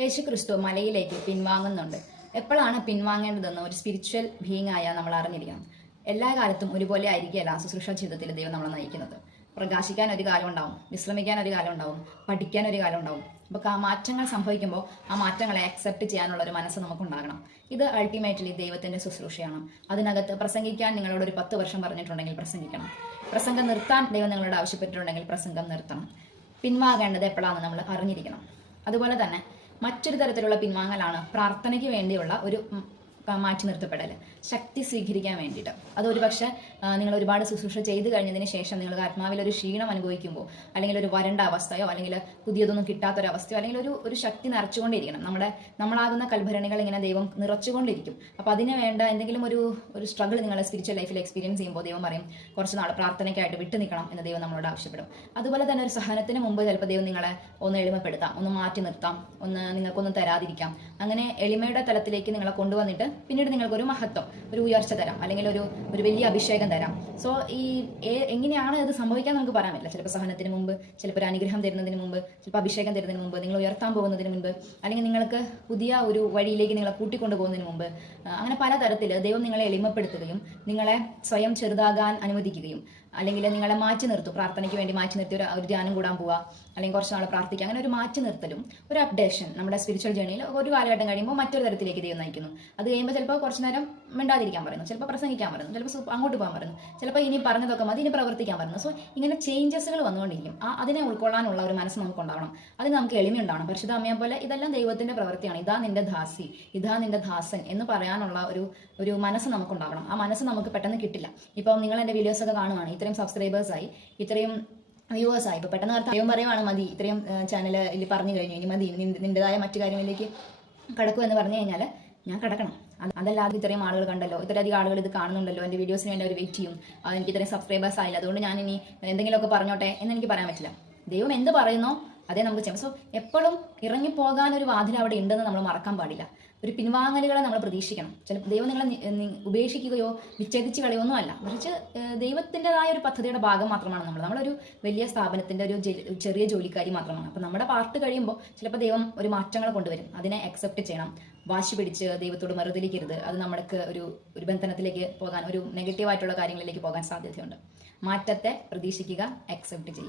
യേശു ക്രിസ്തു മലയിലേക്ക് പിൻവാങ്ങുന്നുണ്ട്. എപ്പോഴാണ് പിൻവാങ്ങേണ്ടതെന്ന് ഒരു സ്പിരിച്വൽ ബീങ് ആയ നമ്മൾ അറിഞ്ഞിരിക്കണം. എല്ലാ കാലത്തും ഒരുപോലെ ആയിരിക്കുകയല്ല ശുശ്രൂഷ ജീവിതത്തിൽ ദൈവം നമ്മളെ നയിക്കുന്നത്. പ്രകാശിക്കാൻ ഒരു കാലം ഉണ്ടാവും വിശ്രമിക്കാൻ ഒരു കാലം ഉണ്ടാവും പഠിക്കാൻ ഒരു കാലം ഉണ്ടാവും. അപ്പോൾ ആ മാറ്റങ്ങൾ സംഭവിക്കുമ്പോൾ ആ മാറ്റങ്ങളെ അക്സെപ്റ്റ് ചെയ്യാനുള്ള ഒരു മനസ്സ് നമുക്ക് നമുക്കുണ്ടാകണം. ഇത് അൾട്ടിമേറ്റ്ലി ദൈവത്തിന്റെ ശുശ്രൂഷയാണ്. അതിനകത്ത് പ്രസംഗിക്കാൻ നിങ്ങളോട് ഒരു പത്ത് വർഷം പറഞ്ഞിട്ടുണ്ടെങ്കിൽ പ്രസംഗിക്കണം. പ്രസംഗം നിർത്താൻ ദൈവം നിങ്ങളോട് ആവശ്യപ്പെട്ടിട്ടുണ്ടെങ്കിൽ പ്രസംഗം നിർത്തണം. പിൻവാങ്ങേണ്ടത് എപ്പോഴാണെന്ന് നമ്മൾ അറിഞ്ഞിരിക്കണം. അതുപോലെ തന്നെ മറ്റൊരു തരത്തിലുള്ള പിൻവാങ്ങലാണ് പ്രാർത്ഥനയ്ക്ക് വേണ്ടിയുള്ള ഒരു മാറ്റി നിർത്തപ്പെടൽ ശക്തി സ്വീകരിക്കാൻ വേണ്ടിയിട്ട്. അത് ഒരു പക്ഷേ നിങ്ങൾ ഒരുപാട് ശുശ്രൂഷ ചെയ്തു കഴിഞ്ഞതിന് ശേഷം നിങ്ങൾ ആത്മാവിൽ ഒരു ക്ഷീണം അനുഭവിക്കുമ്പോൾ അല്ലെങ്കിൽ ഒരു വരണ്ട അവസ്ഥയോ അല്ലെങ്കിൽ പുതിയതൊന്നും കിട്ടാത്തൊരവസ്ഥയോ അല്ലെങ്കിൽ ഒരു ഒരു ശക്തി നിറച്ചുകൊണ്ടിരിക്കണം. നമ്മുടെ നമ്മളാകുന്ന കൽഭരണികൾ ഇങ്ങനെ ദൈവം നിറച്ചുകൊണ്ടിരിക്കും. അപ്പോൾ അതിന് വേണ്ട എന്തെങ്കിലും ഒരു ഒരു സ്ട്രഗിൾ നിങ്ങൾ സ്പിരിച്വൽ ലൈഫിൽ എക്സ്പീരിയൻസ് ചെയ്യുമ്പോൾ ദൈവം പറയും കുറച്ച് നാൾ പ്രാർത്ഥനയ്ക്കായിട്ട് വിട്ടു നിൽക്കണം എന്ന് ദൈവം നമ്മളോട് ആവശ്യപ്പെടും. അതുപോലെ തന്നെ ഒരു സഹനത്തിന് മുമ്പ് ചിലപ്പോൾ ദൈവം നിങ്ങളെ ഒന്ന് എളിമപ്പെടുത്താം ഒന്ന് മാറ്റി നിർത്താം ഒന്ന് നിങ്ങൾക്കൊന്നും തരാതിരിക്കാം. അങ്ങനെ എളിമയുടെ തലത്തിലേക്ക് നിങ്ങളെ കൊണ്ടുവന്നിട്ട് പിന്നീട് നിങ്ങൾക്ക് ഒരു മഹത്വം ഒരു ഉയർച്ച തരാം അല്ലെങ്കിൽ ഒരു ഒരു വലിയ അഭിഷേകം തരാം. സോ ഈ എങ്ങനെയാണ് ഇത് സംഭവിക്കാൻ നമുക്ക് പറയാൻ പറ്റില്ല. ചിലപ്പോൾ സഹനത്തിന് മുമ്പ് ചിലപ്പോൾ ഒരു അനുഗ്രഹം തരുന്നതിന് മുമ്പ് ചിലപ്പോൾ അഭിഷേകം തരുന്നതിന് മുമ്പ് നിങ്ങൾ ഉയർത്താൻ പോകുന്നതിന് മുമ്പ് അല്ലെങ്കിൽ നിങ്ങൾക്ക് പുതിയ ഒരു വഴിയിലേക്ക് നിങ്ങളെ കൂട്ടിക്കൊണ്ടു പോകുന്നതിന് മുമ്പ് അങ്ങനെ പല തരത്തിൽ ദൈവം നിങ്ങളെ എളിമപ്പെടുത്തുകയും നിങ്ങളെ സ്വയം ചെറുതാകാൻ അനുവദിക്കുകയും അല്ലെങ്കിൽ നിങ്ങളെ മാറ്റി നിർത്തും. പ്രാർത്ഥനയ്ക്ക് വേണ്ടി മാറ്റി നിർത്തി ഒരു ഒരു ധ്യാനം കൂടാൻ പോവുക അല്ലെങ്കിൽ കുറച്ച് നാൾ പ്രാർത്ഥിക്കുക. അങ്ങനെ ഒരു മാറ്റി നിർത്തലും ഒരു അപ്ഡേഷൻ നമ്മുടെ സ്പിരിച്വൽ ജേണിയിൽ ഒരു കാലഘട്ടം കഴിയുമ്പോൾ മറ്റൊരു തരത്തിലേക്ക് ദൈവം നയിക്കുന്നു. അത് കഴിയുമ്പോൾ ചിലപ്പോൾ കുറച്ച് നേരം മിണ്ടാതിരിക്കാൻ പറയുന്നു. ചിലപ്പോൾ പ്രസംഗിക്കാൻ പറയുന്നു. ചിലപ്പോൾ അങ്ങോട്ട് പോകാൻ പറയുന്നു. ചിലപ്പോൾ ഇനി പറഞ്ഞതൊക്കെ മതി ഇനി പ്രവർത്തിക്കാൻ പറയുന്നു. സോ ഇങ്ങനെ ചേഞ്ചസുകൾ വന്നുകൊണ്ടിരിക്കും. ആ അതിനെ ഉൾക്കൊള്ളാനുള്ള ഒരു മനസ്സ് നമുക്ക് ഉണ്ടാവണം. അതിന് നമുക്ക് എളിമയുണ്ടാവണം പരിശുദ്ധ അമ്മയെ പോലെ ഇതെല്ലാം ദൈവത്തിന്റെ പ്രവൃത്തിയാണ്. ഇതാ നിന്റെ ദാസി ഇതാ നിന്റെ ദാസൻ എന്ന് പറയാനുള്ള ഒരു ഒരു മനസ്സ് നമുക്കുണ്ടാവണം. ആ മനസ്സ് നമുക്ക് പെട്ടെന്ന് കിട്ടില്ല. ഇപ്പം നിങ്ങൾ എന്റെ വീഡിയോസൊക്കെ കാണുകയാണ് ഇത്രയും സബ്സ്ക്രൈബേഴ്സായി ഇത്രയും വ്യൂവേഴ്സായി ഇപ്പോൾ പെട്ടെന്ന് ദൈവം പറയുവാണ് മതി. ഇത്രയും ചാനൽ പറഞ്ഞു കഴിഞ്ഞു. ഇനി മതി. നിന്റെതായ മറ്റു കാര്യങ്ങളിലേക്ക് കിടക്കും എന്ന് പറഞ്ഞു കഴിഞ്ഞാൽ ഞാൻ കിടക്കണം. അത് അതല്ലാതെ ഇത്രയും ആളുകൾ കണ്ടല്ലോ. ഇത്രയധികം ആളുകൾ ഇത് കാണുന്നുണ്ടല്ലോ. എന്റെ വീഡിയോസിന് വേണ്ടി അവർ വെയിറ്റ് ചെയ്യും. അതെനിക്ക് ഇത്രയും സബ്സ്ക്രൈബേഴ്സ് ആയില്ല. അതുകൊണ്ട് ഞാൻ ഇനി എന്തെങ്കിലുമൊക്കെ പറഞ്ഞോട്ടെ എന്ന് എനിക്ക് പറയാൻ പറ്റില്ല. ദൈവം എന്ത് പറയുന്നോ അതേ നമുക്ക് ചെയ്യാം. സോ എപ്പോഴും ഇറങ്ങിപ്പോകാൻ ഒരു വാതിൽ അവിടെ ഉണ്ടെന്ന് നമ്മൾ മറക്കാൻ പാടില്ല. ഒരു പിൻവാങ്ങലുകളെ നമ്മൾ പ്രതീക്ഷിക്കണം. ചില ദൈവം നിങ്ങളെ ഉപേക്ഷിക്കുകയോ വിച്ഛേദിച്ച് കളയൊന്നും അല്ല. മറിച്ച് ദൈവത്തിന്റെതായ ഒരു പദ്ധതിയുടെ ഭാഗം മാത്രമാണ് നമ്മൾ. നമ്മളൊരു വലിയ സ്ഥാപനത്തിന്റെ ഒരു ചെറിയ ജോലിക്കാരി മാത്രമാണ്. അപ്പോൾ നമ്മുടെ പാർട്ട് കഴിയുമ്പോൾ ചിലപ്പോൾ ദൈവം ഒരു മാറ്റങ്ങൾ കൊണ്ടുവരും. അതിനെ അക്സെപ്റ്റ് ചെയ്യണം. വാശി പിടിച്ച് ദൈവത്തോട് മറുതലിക്കരുത്. അത് നമ്മൾക്ക് ഒരു ഒരു ബന്ധനത്തിലേക്ക് പോകാൻ ഒരു നെഗറ്റീവായിട്ടുള്ള കാര്യങ്ങളിലേക്ക് പോകാൻ സാധ്യതയുണ്ട്. മാറ്റത്തെ പ്രതീക്ഷിക്കുക അക്സെപ്റ്റ് ചെയ്യുക.